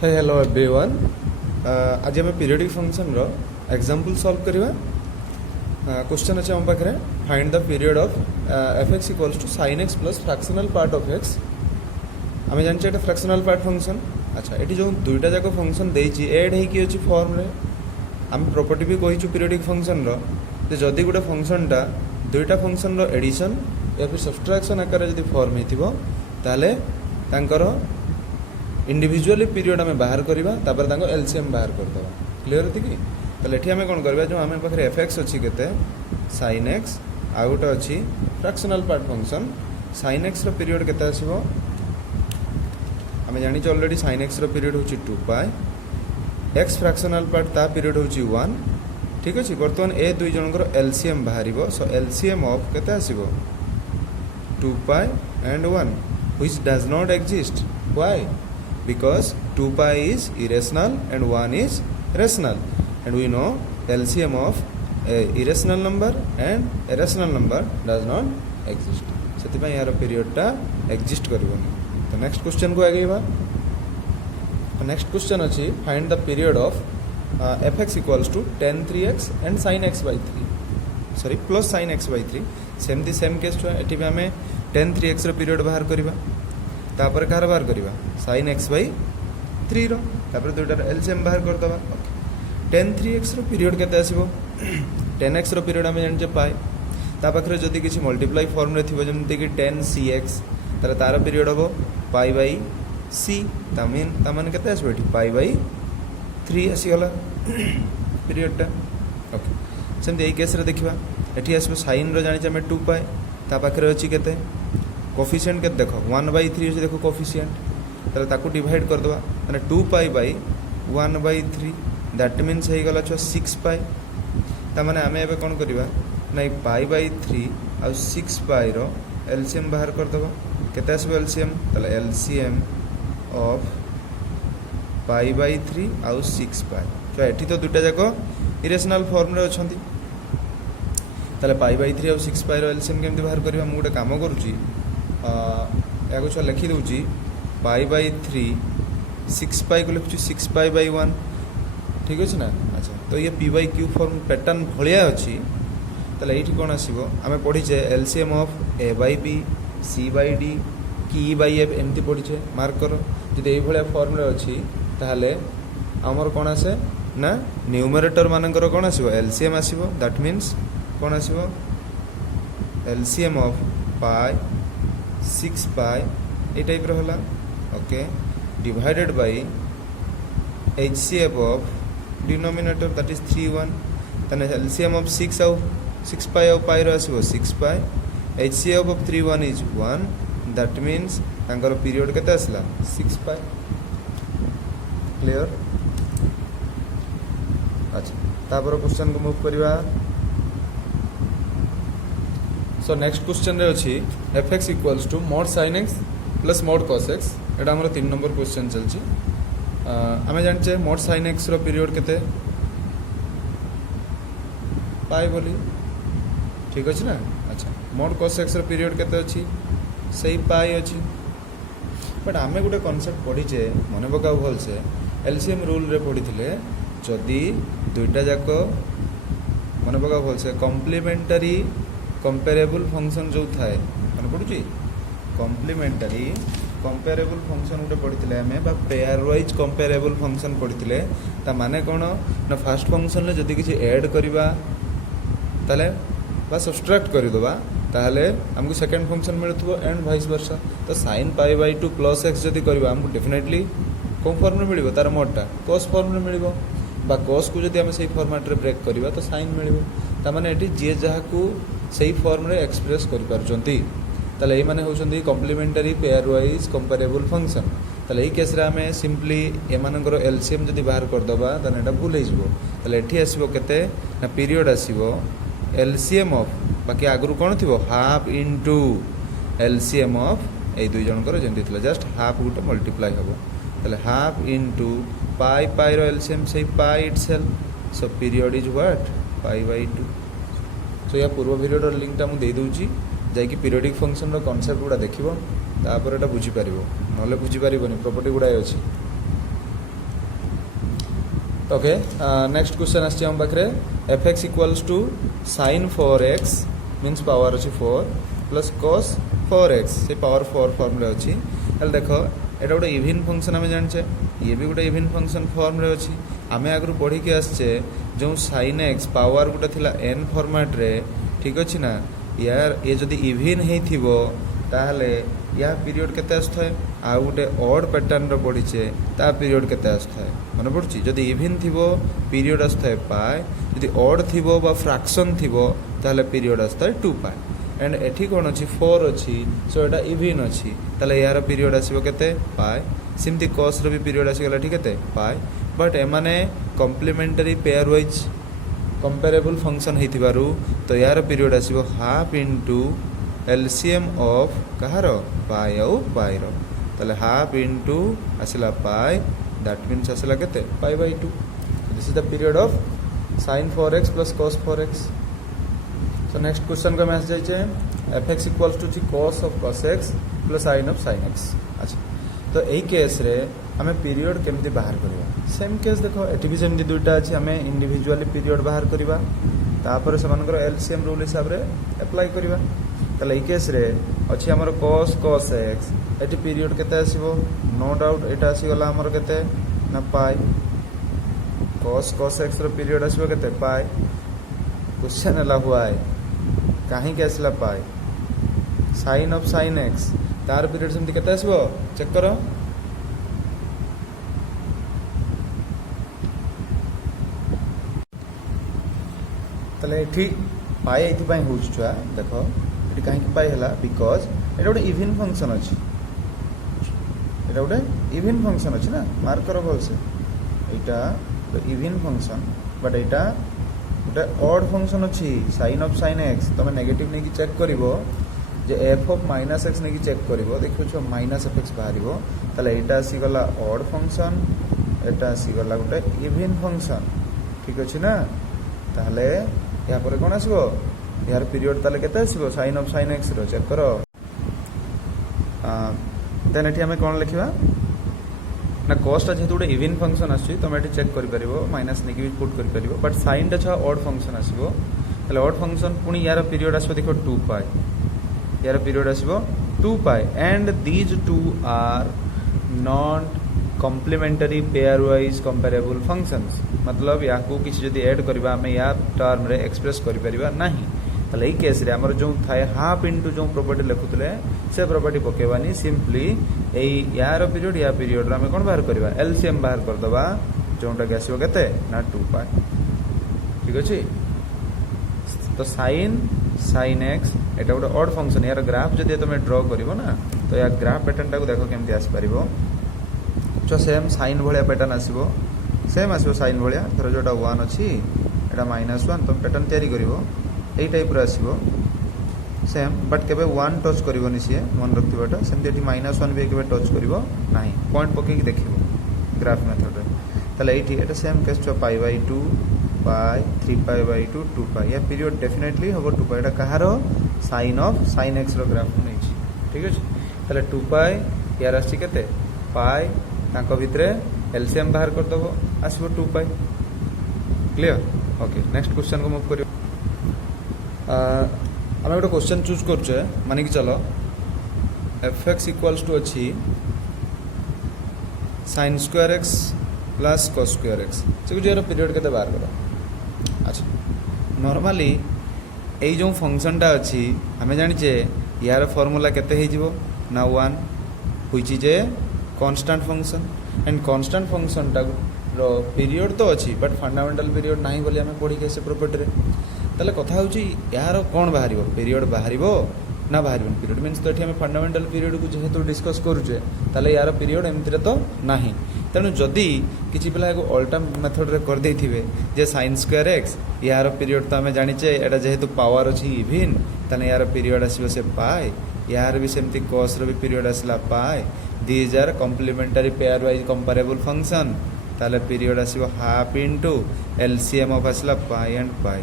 हे hello everyone. आज आम periodic function रो एग्जांपल सॉल्व करवा। क्वेश्चन अच्छे आम पाखे find the period of F X equals to sine X plus fractional part of X. आम जानते हैं फ्रैक्शनल पार्ट फंक्शन। अच्छा, ये जो दुईटा जाक फंक्शन देती एड होती फॉर्म रे आम प्रॉपर्टी भी कही पीरियडिक फंक्शन रो जदि गोटे फंक्शनटा दुईटा फंक्शन रो एडिशन या फिर सब्सट्रैक्शन आकार जब फॉर्म होती ताले तांकर इंडिविजुअली पीरियड आम बाहर करवा एलसीएम बाहर करदे। क्लीयर थी कि ये आम कौन करवा जो आम पाखे एफ एक्स अच्छी के साइन एक्स आउ गोटे अच्छी fractional part function sine x period केते आसीबो आम जानी ऑलरेडी साइन एक्स पीरियड होची 2 पाई एक्स फ्रैक्शनल पार्ट ता पीरियड होची 1। ठीक अच्छे बर्तमान ए दुई जनकर एलसीएम बाहर सो एलसीएम ऑफ केते आसीबो 2 pi and 1 which does not exist. Why? Because 2 pi is irrational and 1 is rational, and we know LCM of a irrational number and a rational number does not exist. ସେଥିପାଇଁ यार period टा exist करबोनी। तो next question को आगेबा। Next question अछि find the period of F X equals to tan 3x and sin x by 3 sorry plus sin x by 3 सेमती same case छुआ एठी भी हमें tan 3x रो पीरियड बाहर करबा तापर कार बाहर करवा sin x by 3 रो तापर दुईटार एलसीएम बाहर करदबा। tan 3x रो पीरियड केते आसीबो tan x रो पीरियड आमे जानि जे पाई ता पाखरे जदि किछि मल्टीप्लाई फॉर्म रे थिबो जेमति कि tan cx तार पीरियड हबो पाई बाई c ता माने केते आसीबो एठी पाई बाई 3 आसी गला पीरियड टा। ओके सेमति एई केस रे देखिबा एठी आसीबो sin रो जानि जे हमें 2 पाई ता पाखरे अछि केते कोफिशिएंट के देख 1/3 अच्छे देखो कोफिशिएंट ताको डिवाइड कर दवा माने 2 पाई बाई 1/3 दैट मीन्स हो गला 6 पाई ता माने आमे एबे कोन करबा ना पाई बाई 3 आ 6 पाई रो एलसीएम बाहर कर दवा केते आसबो एलसीएम तले एलसीएम ऑफ पाई बाई 3 आ 6 पाई तो एठी तो दुटा जाको इरेशनल फॉर्म रे अछंती तले पाई बाई 3 आ 6 पाई रो एलसीएम केमति बाहर करबा मु गोटे काम करूची या छुआ लिखी दूची पाई बाई 3 6 पाई को लिखुची 6 पाई बाई 1। ठीक अच्छे ना। अच्छा तो ये P by Q form pattern भाया अच्छी ताले ये कौन आसो आम पढ़ीचे LCM of A by B C by D कि ई बाई एफ एमती पढ़ीचे मार्क कर जो ये फॉर्म रे अच्छी ताहले आमर कौन आसे ना न्यूमरेटर मानकर कौन आसो एलसीएम आसो दैट मीन्स कौन आसो एलसीएम ऑफ पाई 6 पाई ये टाइप रहा। Okay divided by HCF of denominator that is 3 1 तने एलसीएम ऑफ 6 आउ 6 पाई आउ pi row आसीबो 6 pi HCF of 3 1 is 1 that means तांकर पीरियड केते आसला 6 पाई। क्लियर। अच्छा तापर क्वेश्चन को मूव करबा। सो नेक्स्ट क्वेश्चन रे अछि F X equals to mod sin x plus mod cos x एटा हमर 3 नंबर क्वेश्चन चलछि। आमे जानछे mod sin x रो पीरियड केते पाई बोली। ठीक अछि ना। अच्छा mod cos x रो पीरियड केते अछि सही पाई अछि बट आमे गुटे कांसेप्ट पढिचे मने पकाउ भल से एलसीएम रूल रे पढिथिले जदी दुईटा जाको मने पकाउ भल से कॉम्प्लीमेंटरी कंपेरेबल फंक्शन जो थाए मन पड़ुची कॉम्प्लीमेंटरी कंपेरेबल फंक्शन गोटे पढ़ी आम पेयर वाइज कंपेरेबल फंक्शन पढ़ी ता माने कौन ना फास्ट फंक्शन में जदि किसी ऐड करवा ताले बा सब्सट्रैक्ट करदेबा ताहले हमको सेकेंड फंक्शन मिलुथबो एंड वाइस वर्सा। तो sin pi by 2 plus X जदि करवा हमको डेफिनेटली कौन फॉर्म में मिलिबो तार मोडटा cos फॉर्म में मिलिबो बा cos को जदि हम सही फॉर्मेट रे ब्रेक करवा तो sin मिलिबो ता माने एटी जे जहा को सही फॉर्म रे एक्सप्रेस कर पारचंती ताले ए माने होचंती complementary pair wise comparable function. ताले ए केस रे हमें सिंपली ए मानकर एलसीएम जदि बाहर कर दबा ताने एटा भूल हिजबो ताले एठी आसीबो केते ना पीरियड आसीबो एलसीएम ऑफ बाकी आगरु कोन थिबो हाफ इनटू एलसीएम ऑफ ए दुई जनकर जेंति थिला जस्ट हाफ गुटे मल्टीप्लाई हबो ताले हाफ इनटू पाई पाई रो एलसीएम सही pi itself so period is what pi by 2। So या पूर्व पीरियड लिंक टा मु दे दूची जाकि पीरियडिक फंक्शन रो कांसेप्ट गुडा देखिबो तापर एटा बुझी पारिबो नले बुझी पारिबोनी प्रॉपर्टी गुडा अछि। ओके नेक्स्ट क्वेश्चन आछी हम पाखरे fx equals to sin 4x means power अच्छी 4 प्लस cos 4x से पावर 4 फॉर्म रे अच्छी हेल देखो एटा गोटे इवन फंक्शन आम जाने ये भी गोटे इवन फंक्शन फॉर्म रे अच्छी आम आगु पढ़ी के आसचे जो sin x पावर गोटे थिला n फॉर्मेट रे ठीक अच्छी ना यार ये जदि इवन हो ताहले या पीरियड केते आस्थाय आ गोटे ऑड पैटर्न रो पढ़ीचे ता पीरियड केते आस्थाय मन पड़छि जदि इवन थिबो पीरियड आस्थाय पाए जदि ऑड थिबो बा फ्रैक्शन थिबो ताहले पीरियड आस्थाय 2 पाए एंड एठी कोन अछि 4 अछि सो एटा इवन अछि ताहले यार पीरियड आसीबो केते पाए सिमती cos रो भी पीरियड आसी गला ठीक केते पाए बट एमाने complementary pair wise comparable function हेतिबारु तो यार पीरियड आसीबो हाफ इनटू एलसीएम ऑफ कहार पाई आउ पाई रो हाफ इनटू आसला पाई दैट मीन्स आसला केते pi by 2 this is the period of sin 4x plus cos 4x so next question को मैच जाइए fx equals to cos of cos x plus sin of sin x अच्छा तो यही case रे आमे पीरियड केमती बाहर करबा सेम केस देखो एटी भी सेमती दुईटा अछि आमे इंडिविजुअली पीरियड बाहर करबा तापर सेमानकर एलसीएम रूल हिसाब रे अप्लाई करबा ताले ई केस रे अछि हमर cos x एटी पीरियड केते आसीबो नो डाउट एटा आसी गला हमर केते ना पाई cos x रो पीरियड आसीबो केते पाई क्वेश्चन हला हुआ है काहे के आसला पाई sin ऑफ sin x तार पीरियड सेमती केते आसीबो चेक करो ताले एठी पाई एथि पई होछ छुआ देखो एठी काहे के पाई हला बिकॉज़ एटा गोटे इवन फंक्शन अछि एटा गोटे इवन फंक्शन अछि ना मार्क करो बोल से एटा इवन फंक्शन बट एटा गोटे ऑड फंक्शन अछि sin ऑफ sin x तमे नेगेटिव नै कि चेक करिवो जे f ऑफ माइनस x नै कि चेक करिवो देखो छ माइनस fx बाहरिवो ताले एटा आसी गला ऑड फंक्शन एटा आसी गला गोटे इवन फंक्शन ठीक अछि ना ताले या पर कोन आसीबो यार पीरियड ताले केते आसीबो sin ऑफ sin x रो चेक करो देन एठी हमें कोन लिखिबा ना कॉस्ट जेतु गोटे इवन फंक्शन आसी तो एठी चेक करि परिबो माइनस नै कि भी पुट करि परिबो बट sin टा छ ऑड फंक्शन आसीबो ताले ऑड फंक्शन पुनी यार पीरियड आसीबो देखो 2 पाई यार पीरियड आसीबो 2 pi and these two are not complementary pair wise comparable functions मतलब या को किसी जदी ऐड करबा हमें या टर्म रे एक्सप्रेस करि परिबा नाही ताले ई केस रे हमर जो थाए हाफ इनटू जो प्रॉपर्टी लिखुतले से प्रॉपर्टी पकेबानी सिंपली एई यार पीरियड या पीरियड रे हमें कोन बाहर करबा एलसीएम बाहर कर दबा जोंटा के आसीबो केते ना 2 पाई ठीक अछि तो sin x एटा गोटे ऑड फंक्शन यार ग्राफ जदी तुम ड्रा करिवो ना तो या ग्राफ पैटर्न टा को देखो केमती आसी परिबो जो सेम sin भलिया पैटर्न आसीबो सेम आसीबो sin भलिया धर जोटा 1 अछि एटा -1 तो पैटर्न तयारी करिवो एई टाइप रो आसीबो सेम बट केबे 1 टच करिवोनी सिए मन रखथिबाटा सेमती एटी -1 भी केबे टच करिवो नाही पॉइंट पके कि देखिवो ग्राफ मेथड रे तले एटी एटा सेम केस छ पाई बाय 2 पाई 3 पाई बाय 2 2 पाई या पीरियड डेफिनेटली होबो 2 पाई एटा कहारो sin ऑफ sin x रो ग्राफ नै छी ठीक अछि तले 2 पाई यार आसी केते पाई ताको भितरे एलसीएम बाहर कर दबो आसीबो 2 पाई क्लियर ओके नेक्स्ट क्वेश्चन को मूव करियो हम गोटे क्वेश्चन चूज करछे माने कि चलो fx इक्वल्स टू अछि sin square x plus cos square x से जो पीरियड केते बाहर करो अच्छा नॉर्मली एई जो फंक्शन टा अछि हमें जानि जे यार फार्मूला केते हे जिवो ना 1 which is a constant function and constant function टा रो पीरियड तो अछि बट फंडामेंटल पीरियड नाही बोली हमें पढी के से प्रॉपर्टी रे ताले कथा होची यार कोन बाहरिबो पीरियड बाहरिबो ना बाहरिबो पीरियड मींस तो एठी हमें फंडामेंटल पीरियड को जेहेतु डिस्कस करूचे ताले यार पीरियड एमतिरे तो नाही तेणु जदि किसी पिला को अल्टा मेथड रे कर देथिबे जे sin स्क्वायर x यार पीरियड तो हमें जानिचे एटा जेहेतु पावर अछि इवन तने यार पीरियड आसीबो से पाई यार भी सेमती cos रो भी पीरियड आसला pi these are complementary pair wise comparable function ताले पीरियड आसीबो हाफ इनटू एलसीएम ऑफ आसला पाई एंड पाई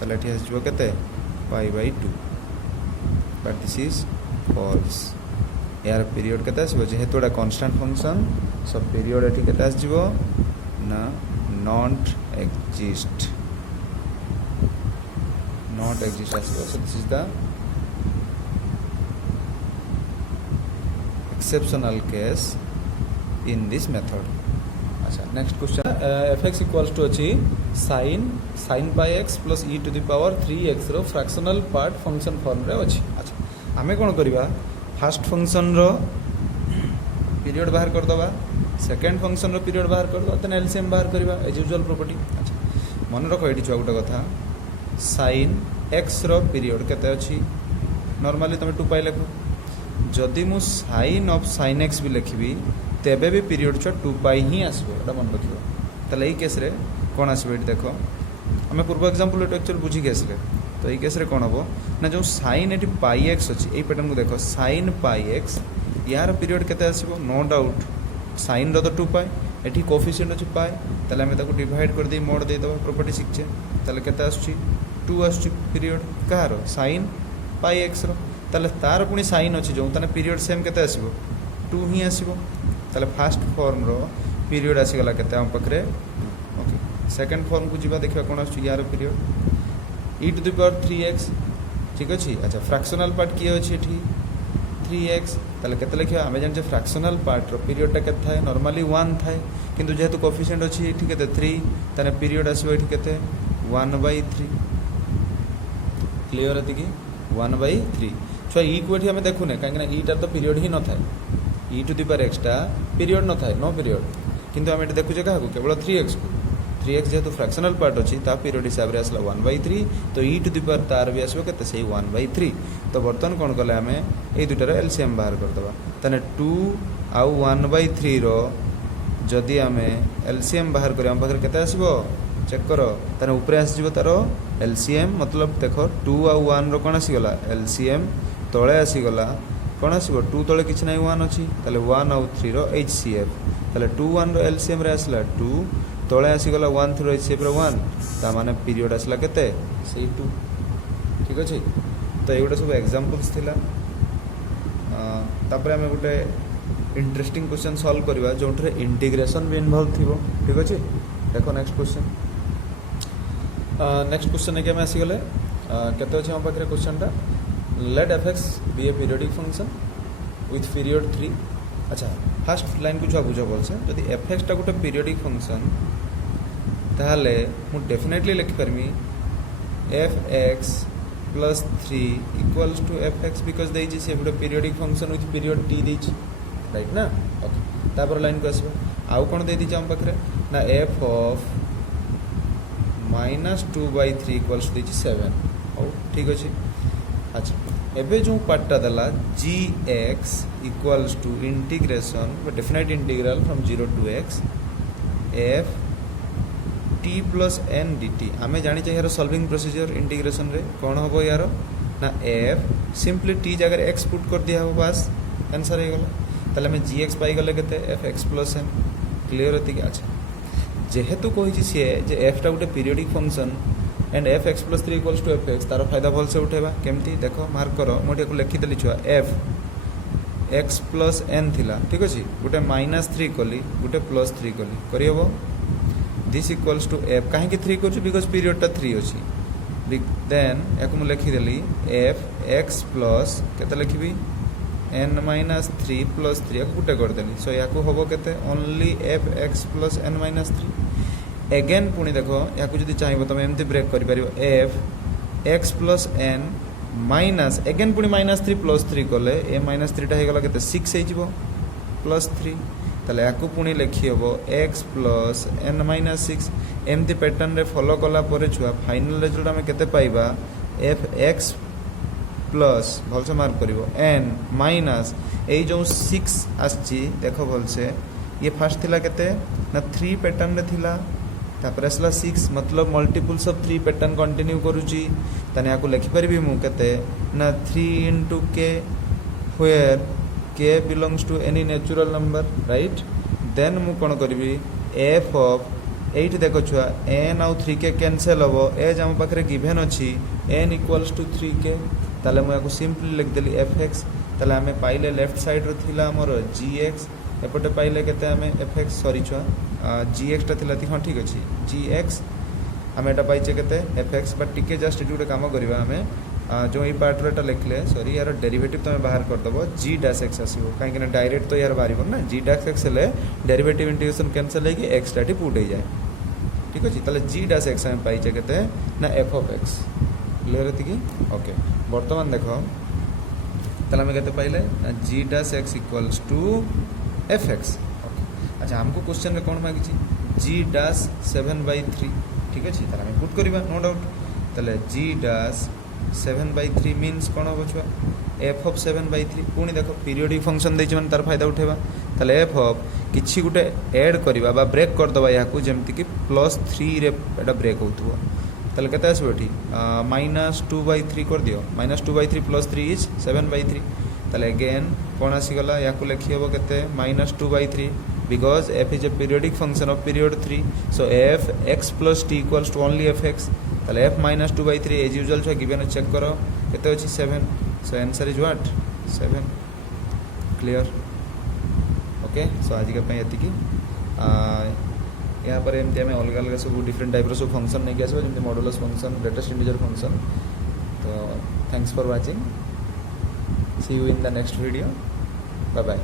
ताले एठी आसीबो केते pi by 2 but this is false यार पीरियड केते आसीबो जेहेतु एटा कांस्टेंट फंक्शन सब पीरियड एठी केते आसीबो ना नॉट एक्जिस्ट आसो. So this is the exceptional case in this method. अच्छा next question F X equals to अच्छी sin pi X plus E to the power 3x रो फ्रैक्शनल पार्ट फंक्शन फॉर्म रे अच्छी. अच्छा आमे कोन करबा फर्स्ट फंक्शन रो period बाहर कर दबा सेकंड फंक्शन रो पीरियड बाहर कर दबा तने एलसीएम बाहर करबा एज यूजुअल प्रॉपर्टी. अच्छा मन रखो एठी छुआ गोटे कथा sin x रो पीरियड केते अच्छी नॉर्मली तुम 2 पाई लिखो जदि मु sin ऑफ sin x भी लिखबी तेबे भी पीरियड छुआ 2 पाई ही आसबो. एटा मन रखियो तले ई केस रे कोन आसबो एठी देखो हमें पूर्व एग्जांपल एटा एक्चुअली बुझी के आसले तो ई केस रे कोन हबो ना जो sin एठी पाई x अछि एई पैटर्न को देखो sin पाई x यार पीरियड केते आसबो नो डाउट sin रो तो 2 पाई एठी कोएफिशिएंट अछि पाई तले हमें ताको डिवाइड कर दे मोड दे दबा प्रॉपर्टी शिखचे तले केते आछी 2 आछी पीरियड कहारो sin पाई x रो तले तार पुनी sin अछि जो तने पीरियड सेम केते आसबो 2 ही आसबो. तले फर्स्ट फॉर्म रो पीरियड आसी गला केते हम पकरे. ओके सेकंड फॉर्म को जीवा देखिबा कोन आछी यार period e to the power 3x ठीक अछि. अच्छा फ्रैक्शनल पार्ट की अछि एठी 3x तले केते लिखिया हमें जान जे फ्रैक्शनल पार्ट रो पीरियड टा केते थाए नॉर्मली 1 थाए किंतु जेहेतु कोएफिशिएंट अछि एठी केते 3 तने पीरियड आसीबो एठी केते 1/3 क्लियर अछि कि 1/3. सो ई को एठी हमें देखुने काहे कि ई टा तो पीरियड ही न थाए e to the power x टा पीरियड न थाए नो पीरियड किंतु हम एठी देखु जे काहा को केवल 3x को 3x जेहेतु फ्रैक्शनल पार्ट अछि ता पीरियड हिसाब रे आसला 1/3 तो e टू द पावर तार भी आसबो केते सेही 1/3. तो बर्तन कोन करले हमें ए दुटा रे एलसीएम बाहर कर दबा तने 2 आउ 1/3 रो जदि हमें एलसीएम बाहर करी हम पाखर केते आसबो चेक करो तने ऊपर आस जिवो तारो एलसीएम मतलब देखो 2 आउ 1 रो कोन आसी गला एलसीएम तळे आसी गला कोन आसीबो 2 तळे किछ नै 1 अछि तले 1 आउ 3 रो एचसीएफ तले 2 1 रो एलसीएम रे आसला 2 तळे आसी गला 1 3 रो एचसीएफ रो 1 ता माने पीरियड आसला केते सेही 2 ठीक अछि. तो एगुडा सब एग्जांपल्स थिला तापर हमें गोटे इंटरेस्टिंग क्वेश्चन सॉल्व करबा जोंठरे इंटीग्रेशन भी इन्वॉल्व थिबो ठीक अछि. देखो नेक्स्ट क्वेश्चन के में आसी गले केते अछि हम पाखरे क्वेश्चन टा let fx be a periodic function with period 3. अच्छा फर्स्ट लाइन को बुझ बोलसे जदि fx टा गोटे पीरियडिक फंक्शन ताहले मु डेफिनेटली लिख permit fx plus 3 equals to fx because दे जे से गोटे periodic function with period t the right ना. ओके तापर लाइन को आसबो आउ कोन दे दी हम पाखरे ना f of -2/3 equals to 7 ओ ठीक अछि. अच्छा एबे जो पार्टा दला gx equals to integration definite integral from 0 to x f t plus n dt आमे जानि चाहिए यार सॉल्विंग प्रोसीजर इंटीग्रेशन रे कोन होबो यार ना f सिंपली t जगह x पुट कर दिया हो बस आंसर हे गला तले में gx पाई गले केते fx plus n क्लियर होती कि. अच्छा जेहेतु कहि छी से जे f टा गोटे periodic function and fx plus 3 equals to fx तार फायदा भल से उठेबा केमती देखो मार्क करो मोटी को लिखि देली छुआ f x plus n थिला ठीक अछि गोटे -3 कली गोटे +3 कली करियबो दिस इक्वल्स टू f काहे कि 3 करछु बिकॉज़ पीरियड टा 3 अछि देन एको मु लिखि देली f x plus केते लिखिबी n - 3 plus 3 एको गोटे कर देली सो याको होबो केते only f x plus n - 3 again पुणी देखो या जब चाहिए तुम एमती ब्रेक कर F X plus N minus again पुणी -3 +3 कले ए -3 होगा के 6 हो +3 ताले याकू पुणी लिखी हम एक्स प्लस n - 6 एमती पैटर्न रे फॉलो कला परे छुआ फाइनल रिजल्ट आम केते पाइबा एफ एक्स प्लस भलसे मार्क करिवो एन माइनस ए जो 6 आछि देखो भलसे ये फर्स्ट थिला केते ना 3 पैटर्न रे थिला तापर असला 6 मतलब मल्टीपल्स ऑफ 3 पैटर्न कंटिन्यू करूची तने याकू लिखि परबी मु केते ना 3 * k where k belongs to any natural number right then मु कोन करबी f of 8 देखो छुआ n आउ 3k कैंसिल हबो ए हम पाखरे गिवन अछि n = 3k ताले मु याकू सिंपली लिख देली fx ताले हमें पाइले लेफ्ट साइड रो थिला हमर gx एपटे पाइले केते आमे fx सॉरी छुआ gx टा थिला थी हां ठीक अछि gx आमे एटा पाइचे केते fx बट टिके जस्ट एटी गोटे काम करबा आमे जो ई पार्ट रे एटा लिखले सॉरी यार डेरिवेटिव तमे बाहर कर दबो g डैश x आसीबो काहे कि ना डायरेक्ट तो यार बारिबो ना g डैश x ले डेरिवेटिव इंटीग्रेशन कैंसिल हेगी x टाटी पुट हो जाए ठीक अछि तले g डैश x आमे पाइचे केते ना f ऑफ x क्लियर है कि ओके वर्तमान देखो तले हम कहते पाइले g dash x equals to fx okay अच्छा हमको क्वेश्चन में कौन मांगी g डैश 7/3 ठीक अछि तले हम पुट करबा नो डाउट तले g डैश 7/3 मीन्स कौन हो छुआ f ऑफ 7/3 पुणी देखो पीरियोडिक फंक्शन देछि माने तार फायदा उठेबा तले f ऑफ किछि गुटे ऐड करबा बा ब्रेक कर दबा याकू जेमति कि +3 रे एटा ब्रेक होतुवा ताले केते आसबो एठी -2/3 कर दियो -2/3 + 3 इज 7/3 ताले अगेन कोन आसी गला याकू लिखि हेबो केते -2/3 because f is a periodic function of period 3 so f x + t equals to only fx ताले f -2/3 एज यूजुअल छ गिवन चेक करो केते अछि 7 so answer is what 7 clear okay so आज के पय एति की यहाँ पर एमती आम अलग अलग सब डिफरेंट टाइप सब फंक्शन नहीं आसो जमी modulus function greatest integer function तो thanks for watching see you in the next video bye bye.